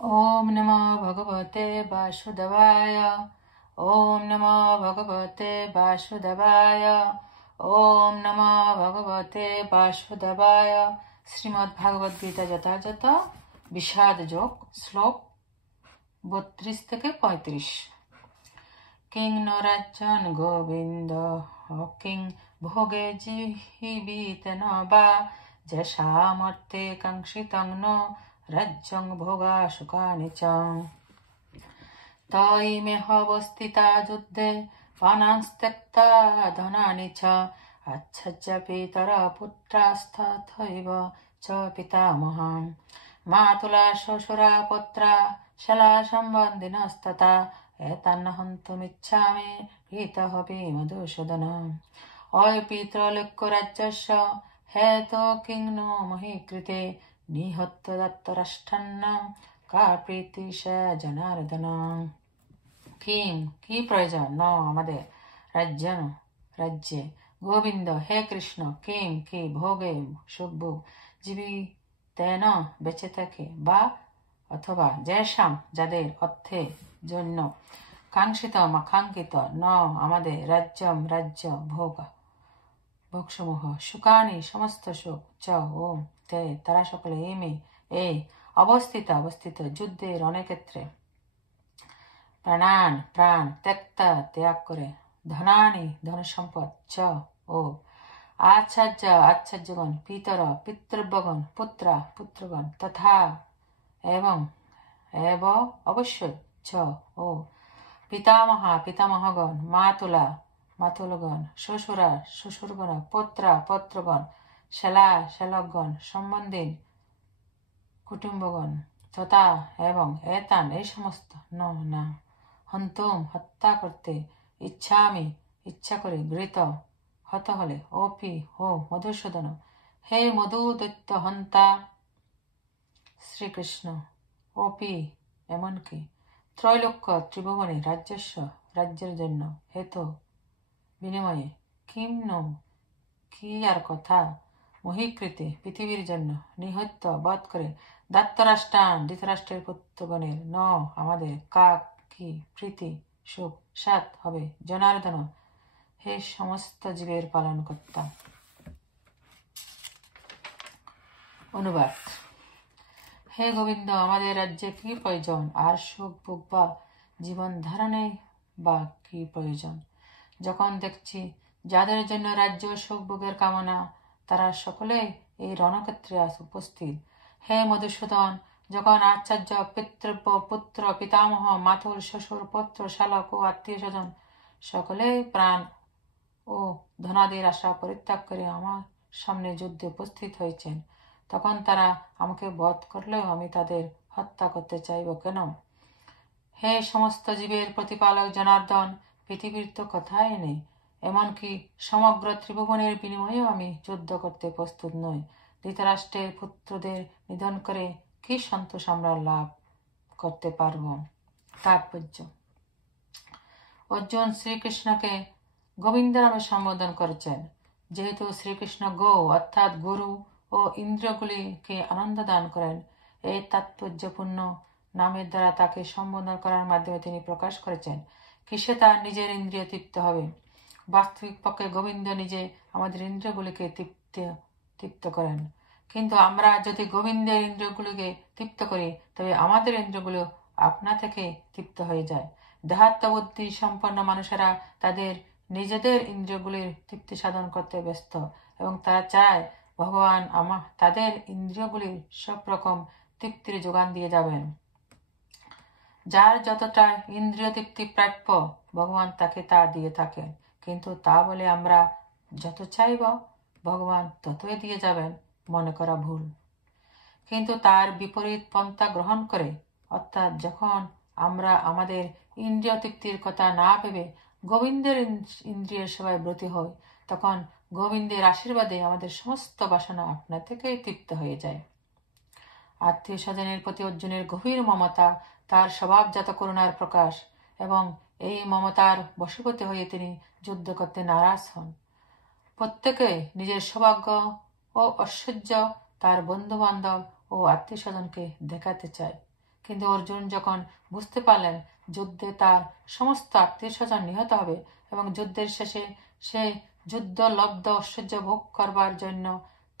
ओम नमो भगवते वासुदेवाय। ओम नमो भगवते वासुदेवाय। ओम नमो भगवते वासुदेवाय। শ্রীমদ্ ভাগবত গীতা যথাযথ বিষাদ যোগ শ্লোক 32 থেকে 35। কিং ন রাজ্যং গোবিন্দ কিং ভোগে জীবিতেন বা যশামর্তে কাঙ্ক্ষিতং ন রাজ্যং ভোগা সুখানি চ তয়িমেহাবস্থিতা যুদ্ধে প্রাণাস্ত্যক্তা ধনানি চ আচ্ছাদ্য পিতরা পুত্রাস্তথৈব চ পিতামহঃ মাতুলা শ্বশুরা পুত্রা শালা সম্বন্ধিনস্তথা এতান্ন হন্তুমিচ্ছামি পিতঃপি মধুসূদন। অয় পিতৃলোক্য রাজ্যস্য হেতো কিং নো মহি কৃতে নিহত্য দত্তরাষ্ট্রান্ন কা প্রীতি স জনার্দন। কিং কি প্রয়োজন ন আমাদের রাজ্যে গোবিন্দ হে কৃষ্ণ কিং কি ভোগে সুখভোগ জীবিতেন বেঁচে থাকে বা অথবা যেসাম যাদের অর্থের জন্য কাঙ্ক্ষিত ন আমাদের রাজ্য ভোগসমূহ সুখানি সমস্ত সুখ চ ও তে তারা সকলে এই অবস্থিত যুদ্ধের অনেক ক্ষেত্রে প্রাণ ত্যক্তা ত্যাগ করে ধনানি ধন সম্পদ চ ও আচার্যগণ পিতৃব্যগণ পুত্রগণ তথা এবং অবশ্যই চ ও পিতামহগণ মাতুলগণ শ্বশুরগণ পত্রগণ শ্যালকগণ সম্বন্ধীন কুটুম্বগণ তথা এবং এতান এই সমস্ত না হন্তুম হত্যা করতে ইচ্ছা করে গৃহীত হত হলে ওপি হো মধুসূদন হে মধুদৈত্য হন্তা শ্রীকৃষ্ণ ওপি এমনকি ত্রৈলোক্য ত্রিভুবনে রাজ্যের জন্য হেতু বিনিময়ে কিম নো কি আর কথা মহিকৃতে পৃথিবীর জন্য নিহত্য বধ করে ধৃতরাষ্ট্রের পুত্রগণের ন আমাদের কাক কি প্রীতি সুখ সাত হবে জনার্দন হে সমস্ত জীবের পালন কর্তা। অনুবাদ। হে গোবিন্দ আমাদের রাজ্যে কি প্রয়োজন আর সুখ ভোগ বা জীবন ধারণে বা কি প্রয়োজন? যখন দেখছি যাদের জন্য রাজ্য সুখ ভোগের কামনা তারা সকলে এই রণক্ষেত্রে উপস্থিত। হে মধুসূদন যখন আচার্য পিতৃব্য পুত্র পিতামহ মাতুল শ্বশুর পুত্র শালক ও আত্মীয় স্বজন সকলেই প্রাণ ও ধনাদির আশা পরিত্যাগ করে আমার সামনে যুদ্ধে উপস্থিত হয়েছেন, তখন তারা আমাকে বধ করলেও আমি তাদের হত্যা করতে চাইব কেন? হে সমস্ত জীবের প্রতিপালক জনার্দন, পৃথিবীর তো কথাই নেই, এমনকি সমগ্র ত্রিভুবনের বিনিময়েও আমি যুদ্ধ করতে প্রস্তুত নই। ধৃতরাষ্ট্রের পুত্রদের নিধন করে কি সন্তোষ আমরা লাভ করতে পারব? তাৎপর্য: অর্জুন শ্রীকৃষ্ণকে গোবিন্দ নামে সম্বোধন করেছেন। যেহেতু শ্রীকৃষ্ণ গো অর্থাৎ গুরু ও ইন্দ্রিয়গুলিকে আনন্দ দান করেন, এই তাৎপর্যপূর্ণ নামের দ্বারা তাকে সম্বোধন করার মাধ্যমে তিনি প্রকাশ করেছেন কিসে তার নিজের ইন্দ্রিয় তৃপ্ত হবে। বাস্তবিক পক্ষে গোবিন্দ নিজে আমাদের ইন্দ্রিয়গুলিকে তৃপ্ত করেন, কিন্তু আমরা যদি গোবিন্দের ইন্দ্রিয়গুলিকে তৃপ্ত করি তবে আমাদের ইন্দ্রিয়গুলো আপনা থেকে তৃপ্ত হয়ে যায়। দেহাত্মবুদ্ধি সম্পন্ন মানুষেরা তাদের নিজেদের ইন্দ্রিয়গুলির তৃপ্তি সাধন করতে ব্যস্ত এবং তারা চায় ভগবান তাদের ইন্দ্রিয়গুলির সব রকম তৃপ্তির যোগান দিয়ে যাবেন। যার যতটা ইন্দ্রিয় তৃপ্তি প্রাপ্য ভগবান তাকে তা দিয়ে থাকেন, কিন্তু তা বলে আমরা যত চাইব ভগবান ততই দিয়ে যাবেন মনে করা ভুল। কিন্তু তার বিপরীত পন্থা গ্রহণ করে, অর্থাৎ যখন আমরা আমাদের ইন্দ্রিয় তৃপ্তির কথা না ভেবে গোবিন্দের ইন্দ্রিয়ের সেবায় ব্রতী হই, তখন গোবিন্দের আশীর্বাদে আমাদের সমস্ত বাসনা আপনা থেকেই তৃপ্ত হয়ে যায়। আত্মীয় স্বজনের প্রতি অর্জুনের গভীর মমতা তার স্বভাবজাত করুণার প্রকাশ, এবং এই মমতার বশবর্তী হয়ে তিনি যুদ্ধ করতে নারাজ হন। প্রত্যেকে নিজের সৌভাগ্য ও ঐশ্বর্য তার বন্ধু বান্ধব ও আত্মীয় স্বজনকে দেখাতে চায়, কিন্তু অর্জুন যখন বুঝতে পারলেন যুদ্ধে তার সমস্ত আত্মীয় স্বজন নিহত হবে এবং যুদ্ধের শেষে সে যুদ্ধ লব্ধ ঐশ্বর্য ভোগ করবার জন্য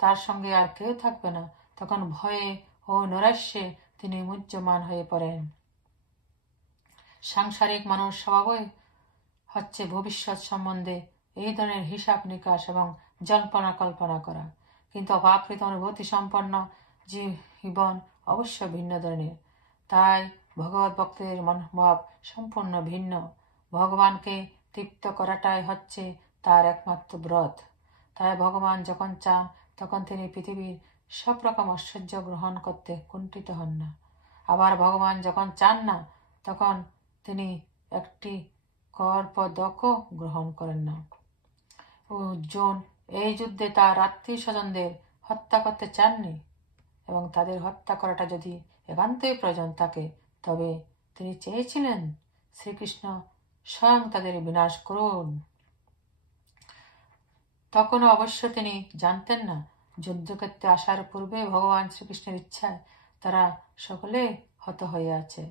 তার সঙ্গে আর কেউ থাকবে না, তখন ভয়ে ও নৈরাশ্যে তিনি মুহ্যমান হয়ে পড়েন। সাংসারিক মানুষ স্বভাবই হচ্ছে ভবিষ্যৎ সম্বন্ধে এই ধরনের হিসাব নিকাশ এবং জল্পনা কল্পনা করা, কিন্তু অপাকৃত অনুভূতি সম্পন্ন জীবন অবশ্য ভিন্ন ধরনের। তাই ভগবত ভক্তের মনোভাব সম্পূর্ণ ভিন্ন। ভগবানকে তৃপ্ত করাটাই হচ্ছে তার একমাত্র ব্রত। তাই ভগবান যখন চান তখন তিনি পৃথিবীর সব রকম ঐশ্বর্য গ্রহণ করতে কুণ্ঠিত হন না, আবার ভগবান যখন চান না তখন তিনি একটি করপদকও গ্রহণ করেন না। অর্জুন এই যুদ্ধে তার আত্মীয় স্বজনদের হত্যা করতে চাননি, এবং তাদের হত্যা করাটা যদি একান্তই প্রয়োজন থাকে তবে তিনি চেয়েছিলেন শ্রীকৃষ্ণ স্বয়ং তাদের বিনাশ করুন। তখনও অবশ্য তিনি জানতেন না যুদ্ধক্ষেত্রে আসার পূর্বে ভগবান শ্রীকৃষ্ণের ইচ্ছায় তারা সকলে হত হয়ে আছে,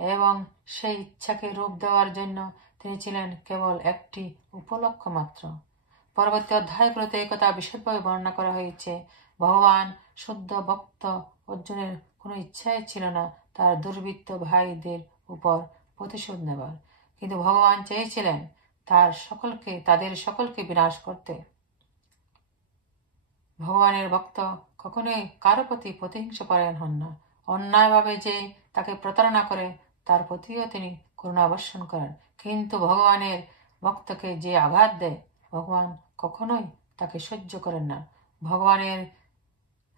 এবং সেই ইচ্ছাকে রূপ দেওয়ার জন্য তিনি ছিলেন কেবল একটি উপলক্ষ মাত্র। পরবর্তী অধ্যায়গুলোতে এই কথা বিশদভাবে বর্ণনা করা হয়েছে। ভগবান শুদ্ধ ভক্ত অর্জুনের কোনো ইচ্ছাই ছিল না তার দুর্বৃত্ত ভাইদের উপর প্রতিশোধ নেবার, কিন্তু ভগবান চেয়েছিলেন তাদের সকলকে বিনাশ করতে। ভগবানের ভক্ত কখনোই কারো প্রতি প্রতিহিংসাপরায়ণ হন না। অন্যায়ভাবে যে তাকে প্রতারণা করে তার প্রতিও তিনি করুণা বর্ষণ করেন, কিন্তু ভগবানের ভক্তকে যে আঘাত দেয় ভগবান কখনোই তাকে সহ্য করেন না। ভগবানের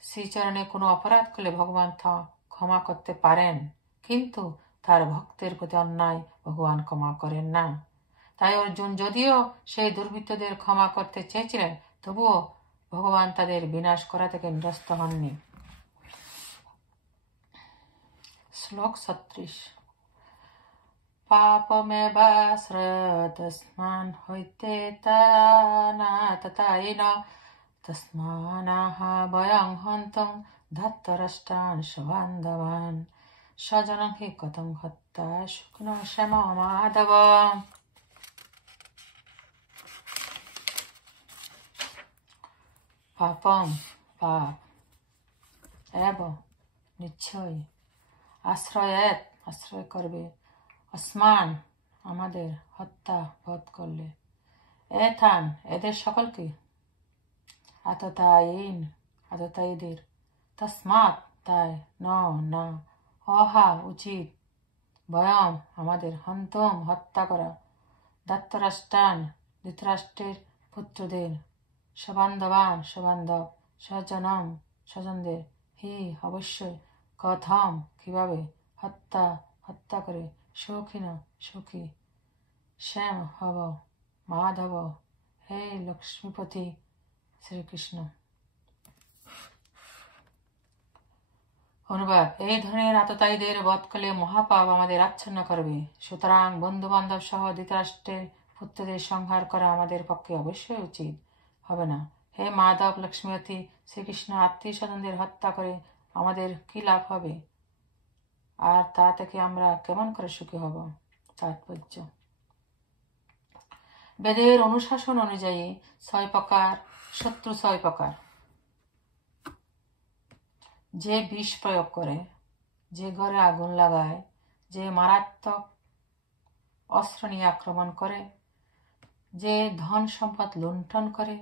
শ্রীচরণে কোনো অপরাধ করলে ভগবান তা ক্ষমা করতে পারেন, কিন্তু তার ভক্তের প্রতি অন্যায় ভগবান ক্ষমা করেন না। তাই অর্জুন যদিও সেই দুর্বৃত্তদের ক্ষমা করতে চেয়েছিলেন, তবুও ভগবান তাদের বিনাশ করা থেকে নিরস্ত হননি। শ্লোক 36। পাপমেবাশ্রয়তস্মাन् হৈতেতানাততায়েন তস্মানাহ ভয়ং হন্তুম ধার্তরাষ্ট্রান স্ববান্ধবান স্বজনং হি কথং হত্যা শক্নোষি মাধব। পাপম পাপ এব নিশ্চয় আশ্রয়েত আশ্রয় করবে আসমান আমাদের হত্যা বধ করলে এথান এদের সকলকে আততায়ীদের তসমাৎ তাই না অহা উচিত ভয়ম আমাদের হন্তম হত্যা করা দত্তরাষ্ট্রান ধৃতরাষ্ট্রের পুত্রদের সবান্ধবান সবান্ধব স্বজনম স্বজনদের হি অবশ্যই কথম কিভাবে হত্যা করে সৌখিনা সুখী শ্যাম হব মাধব হে লক্ষ্মীপতি শ্রীকৃষ্ণ। অনুবাদ: এই ধরনের আততায়ীদের বধ করলে মহাপাপ আমাদের আচ্ছন্ন করবে, সুতরাং বন্ধু বান্ধব সহ ধৃতরাষ্ট্রের পুত্রদের সংহার করা আমাদের পক্ষে অবশ্যই উচিত হবে না। হে মাধব লক্ষ্মীপতি শ্রীকৃষ্ণ, আত্মীয় স্বজনদের হত্যা করে আমাদের কি লাভ হবে, আর তা থেকে আমরা কেমন করে সুখী হব? তাৎপর্য: বেদের অনুশাসন অনুযায়ী 6 প্রকার শত্রু 6 প্রকার। যে বিষ প্রয়োগ করে, যে ঘরে আগুন লাগায়, যে মারাত্মক অস্ত্র নিয়ে আক্রমণ করে, যে ধন সম্পদ লুণ্ঠন করে,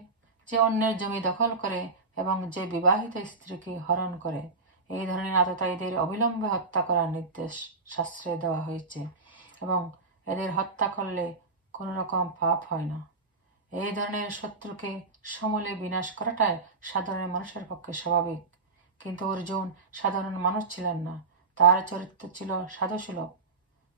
যে অন্যের জমি দখল করে এবং যে বিবাহিত স্ত্রীকে হরণ করে, এই ধরনের আততায়ীদের অবিলম্বে হত্যা করার নির্দেশ শাস্ত্রে দেওয়া হয়েছে, এবং এদের হত্যা করলে কোনো রকম পাপ হয় না। এই ধরনের শত্রুকে সমূলে বিনাশ করাটাই সাধারণ মানুষের পক্ষে স্বাভাবিক, কিন্তু অর্জুন সাধারণ মানুষ ছিলেন না, তার চরিত্র ছিল সাধুসুলভ।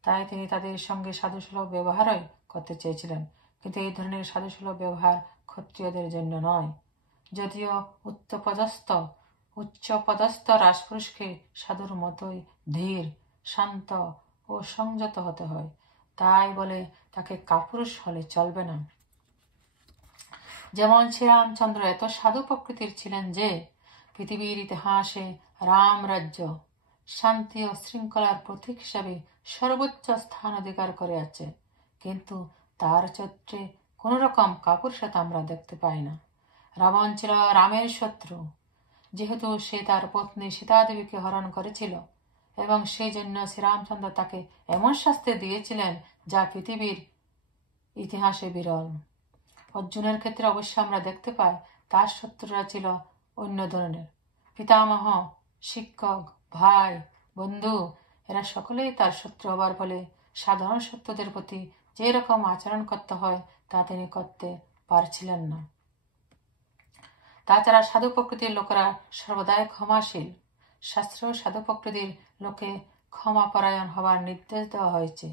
তাই তিনি তাদের সঙ্গে সাধুসুলভ ব্যবহারই করতে চেয়েছিলেন, কিন্তু এই ধরনের সাধুসুলভ ব্যবহার ক্ষত্রিয়দের জন্য নয়। যদিও উচ্চপদস্থ রাজপুরুষকে সাধুর মতোই ধীর, শান্ত ও সংযত হতে হয়, তাই বলে তাকে কাপুরুষ হলে চলবে না। যেমন শ্রীরামচন্দ্র এত সাধু প্রকৃতির ছিলেন যে পৃথিবীর ইতিহাসে রাম রাজ্য শান্তি ও শৃঙ্খলার প্রতীক হিসাবে সর্বোচ্চ স্থান অধিকার করে আছে, কিন্তু তার চরিত্রে কোনো রকম কাপুরুষতা আমরা দেখতে পাই না। রাবণ ছিল রামের শত্রু, যেহেতু সে তার পত্নী সীতাদেবীকে হরণ করেছিল, এবং সেই জন্য শ্রীরামচন্দ্র তাকে এমন শাস্তি দিয়েছিলেন যা পৃথিবীর ইতিহাসে বিরল। অর্জুনের ক্ষেত্রে অবশ্য আমরা দেখতে পাই তার শত্রুরা ছিল অন্য ধরনের। পিতামহ, শিক্ষক, ভাই, বন্ধু এরা সকলেই তার শত্রু হবার ফলে সাধারণ শত্রুদের প্রতি যে রকম আচরণ করতে হয় তা তিনি করতে পারছিলেন না। তাছাড়া সাধু প্রকৃতির লোকেরা সর্বদাই ক্ষমাশীল। শাস্ত্র সাধু প্রকৃতির লোকে ক্ষমাপরায়ণ হবার নির্দেশ দেওয়া হয়েছে,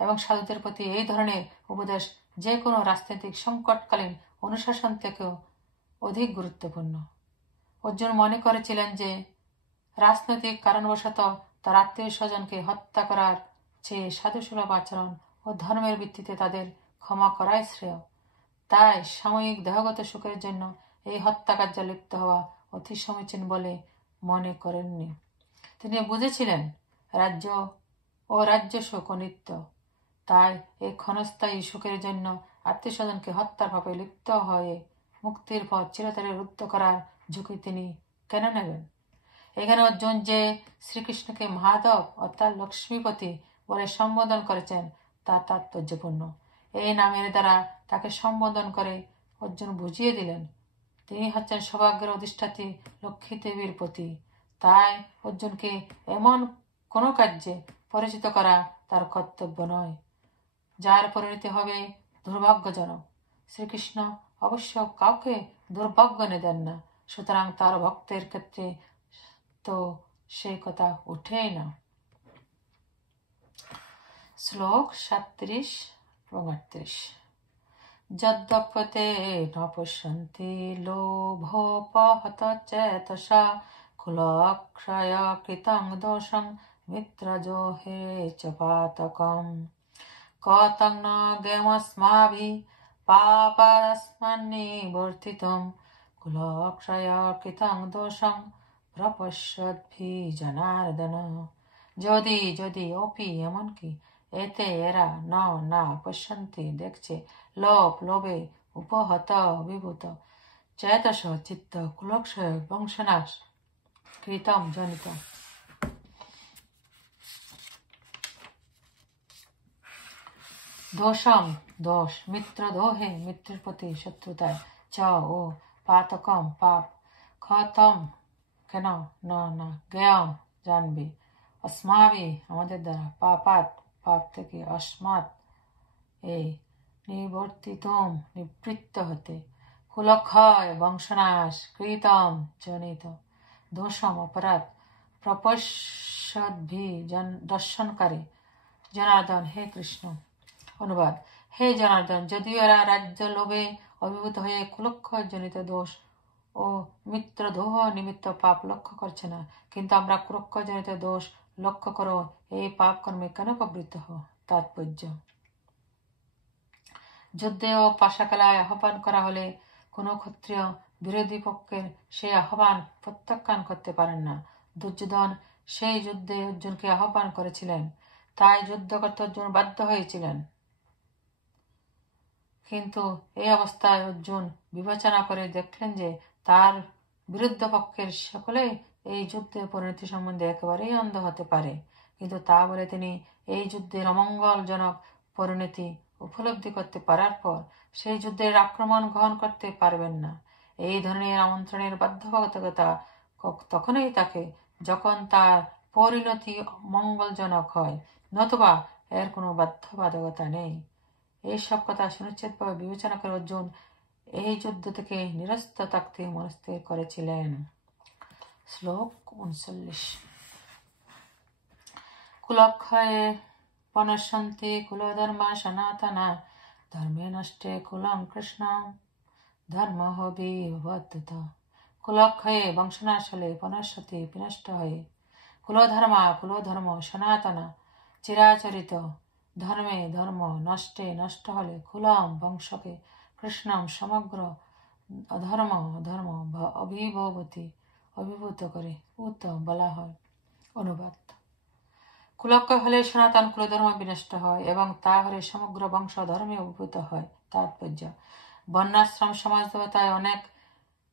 এবং সাধুদের প্রতি এই ধরনের উপদেশ যে কোনো রাজনৈতিক সংকটকালীন অনুশাসন থেকেও অধিক গুরুত্বপূর্ণ। অর্জুন মনে করেছিলেন যে রাজনৈতিক কারণবশত তার আত্মীয় স্বজনকে হত্যা করার চেয়ে সাধুসুলভ আচরণ ও ধর্মের ভিত্তিতে তাদের ক্ষমা করাই শ্রেয়। তাই সাময়িক দেহগত সুখের জন্য এই হত্যাকার্যে লিপ্ত হওয়া অতি সমীচীন বলে মনে করেননি। তিনি বুঝেছিলেন রাজ্য ও রাজ্য সুখ অনিত্য, তাই এই ক্ষণস্থায়ী সুখের জন্য আত্মীয় স্বজনকে হত্যার ভাবে লিপ্ত হয়ে মুক্তির পথ চিরতরে রুদ্ধ করার ঝুঁকি তিনি কেন নেবেন? এখানে অর্জুন যে শ্রীকৃষ্ণকে মাধব অর্থাৎ লক্ষ্মীপতি বলে সম্বোধন করেছেন তা তাৎপর্যপূর্ণ। এই নামের দ্বারা তাকে সম্বোধন করে অর্জুন বুঝিয়ে দিলেন তিনি হচ্ছেন সৌভাগ্যের অধিষ্ঠাত্রী লক্ষ্মী দেবীর প্রতি। তাই অর্জুনকে এমন কোনো কার্যে পরিচিত করা তার কর্তব্য নয় যার পরিণতি হবে দুর্ভাগ্যজনক। শ্রীকৃষ্ণ অবশ্য কাউকে দুর্ভাগ্য এনে দেন না, সুতরাং তার ভক্তের ক্ষেত্রে তো সেই কথা উঠেই না। শ্লোক 37 এবং 38। যদ্যপ্যতে ন পশ্যন্তি লোভোপহত চেতসা কুলক্ষয় কৃতং দোষং মিত্রজোহে চ পাতকম কতং ন জ্ঞেয়মস্মাভিঃ পাপাদস্মান্নিবর্তিতুম কুলক্ষয় কৃতং দোষং প্রপশ্যদ্ভি জনার্দন। যদি যদি অপি এমনকি এতে এরা না পশ্যন্তি দেখছে লোভ লোভে উপহত অভিভূত চেতস চিত্ত কুলক্ষয় বংশনাশ কৃতম জনিত দোষম দোষ মিত্র দোহে মিত্রের প্রতি শত্রুতায় চ ও পাতকম পাপ খতম কেন না জ্ঞেয়ম জানবে অস্মাভি আমাদের দ্বারা পাপাত পাপ থেকে অস্মাৎ এই নিবর্তিতম নিবৃত্ত হতে কুলক্ষয় বংশনাশ কৃতম জনিত দোষম অপরাধ প্রপশ্যদ্ভি দর্শনকারী জনার্দন হে কৃষ্ণ। অনুবাদ: হে জনার্দন, যদিও এরা রাজ্য লোভে অভিভূত হয়ে কুলক্ষয় জনিত দোষ ও মিত্রদোহ নিমিত্ত পাপ লক্ষ্য করছে না, কিন্তু আমরা কুলক্ষয় জনিত দোষ লক্ষ্য করো এই পাপ কর্মে কেন প্রবৃত্ত হও? তাৎপর্য: যুদ্ধে ও পাশাখেলায় আহ্বান করা হলে কোনো ক্ষত্রিয় বিরোধী পক্ষের সেই আহ্বান প্রত্যাখ্যান করতে পারেন না। দুর্যোধন সেই যুদ্ধে অর্জুনকে আহ্বান করেছিলেন, তাই যুদ্ধ করতে অর্জুন বাধ্য হয়েছিলেন। কিন্তু এই অবস্থায় অর্জুন বিবেচনা করে দেখলেন যে তার বিরুদ্ধ পক্ষের সকলেই এই যুদ্ধের পরিণতি সম্বন্ধে একেবারেই অন্ধ হতে পারে, কিন্তু তা বলে তিনি এই যুদ্ধের অমঙ্গলজনক পরিণতি উপলব্ধি করতে পারার পর সেই যুদ্ধের আক্রমণ গ্রহণ করতে পারবেন না। এই ধরনের আমন্ত্রণের বাধ্যবাধকতা তখনই থাকে যখন তার পরিণতি মঙ্গলজনক হয়, নতুবা এর কোনো বাধ্যবাধকতা নেই। এইসব কথা সুনিশ্চিতভাবে বিবেচনা করে অর্জুন এই যুদ্ধ থেকে নিরস্ত থাকতে মনস্থির করেছিলেন। শ্লোক 39। কুলক্ষয়ে পনশ্যন্তি কুলধর্মা সনাতনা ধর্মে নষ্টে কুলং কৃষ্ণ ধর্ম বিবর্তিত। কুলক্ষয়ে বংশনাশ হলে পনশ্যতি বিনষ্ট হয়ে কুলধর্ম সনাতনা চিরাচরিত ধর্মে ধর্ম নষ্টে নষ্ট হলে কুলম বংশকে কৃষ্ণম সমগ্র ধর্ম অভিভূত করে উত বলা হয়। অনুবাদ। কুলক্ষয় হলে সনাতন কুলধর্ম বিনষ্ট হয় এবং তা হলে সমগ্র বংশ ধর্মে অভিভূত হয়। তাৎপর্য: বর্ণাশ্রম সমাজ দেবতায় অনেক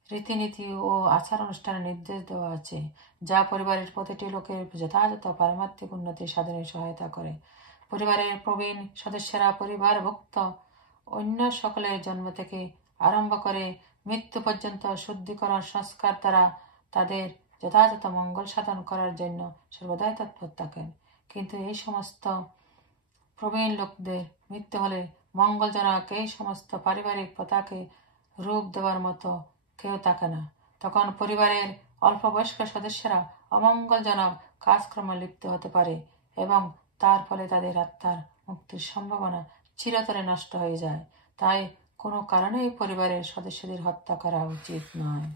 রীতিনীতি ও আচার অনুষ্ঠানের নির্দেশ দেওয়া আছে, যা পরিবারের প্রতিটি লোকের যথাযথ পারমাত্মিক উন্নতি সাধনে সহায়তা করে। পরিবারের প্রবীণ সদস্যরা পরিবারভুক্ত অন্য সকলের জন্ম থেকে আরম্ভ করে মৃত্যু পর্যন্ত শুদ্ধিকরণ সংস্কার দ্বারা তাদের যথাযথ মঙ্গল সাধন করার জন্য সর্বদাই তৎপর থাকেন। কিন্তু এই সমস্ত প্রবীণ লোকদের মৃত্যু হলে মঙ্গলজনক এই সমস্ত পারিবারিক প্রথাকে রূপ দেওয়ার মতো কেউ থাকে না। তখন পরিবারের অল্প বয়স্ক সদস্যরা অমঙ্গলজনক কাজকর্মে লিপ্ত হতে পারে এবং তার ফলে তাদের আত্মার মুক্তির সম্ভাবনা চিরতরে নষ্ট হয়ে যায়। তাই কোনো কারণেই পরিবারের সদস্যদের হত্যা করা উচিত নয়।